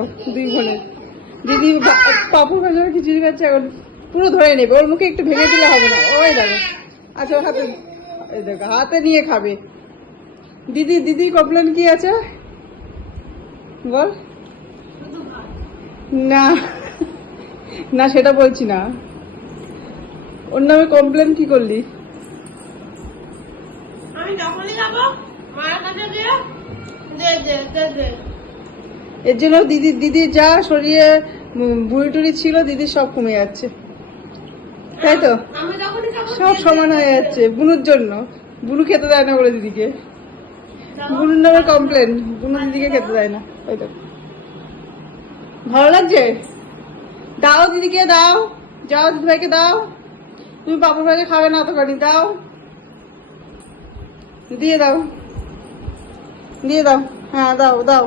দেখো দুই বোনের। দিদি পাপড় ভাজা খিচুড়ি খাচ্ছে, এখন পুরো ধরে নেবে, ওর মুখে একটু ভেঙে দিলে হবে না। ওই দেখো, আচ্ছা ওর হাতে, এই দেখো হাতে নিয়ে খাবে। দিদি কমপ্লেন কি আছে বল। না না সেটা বলছি না, ওর নামে কমপ্লেন কি করলি? আমি যখনই যাবো মায়ের কাছে দিয়ে দে। এর জন্য দিদি যা শরীরে বুড়ি টুড়ি ছিল দিদির সব কমে যাচ্ছে, তাই তো? আমি যখনই যাবো সব সমান হয়ে যাচ্ছে বুনুর জন্য। বুনু খেতে দেয় না বলে দিদিকে, বুনুর নামে কমপ্লেন, বুনু দিদিকে খেতে দেয় না। ওই তো ভালো লাগছে, দাও দিদিকে দাও, যাও দিদি ভাইকে দাও। তুমি পাপড় ভাইকে খাবে না তো করি, দাও দিয়ে দাও, দিয়ে দাও, হ্যাঁ দাও দাও।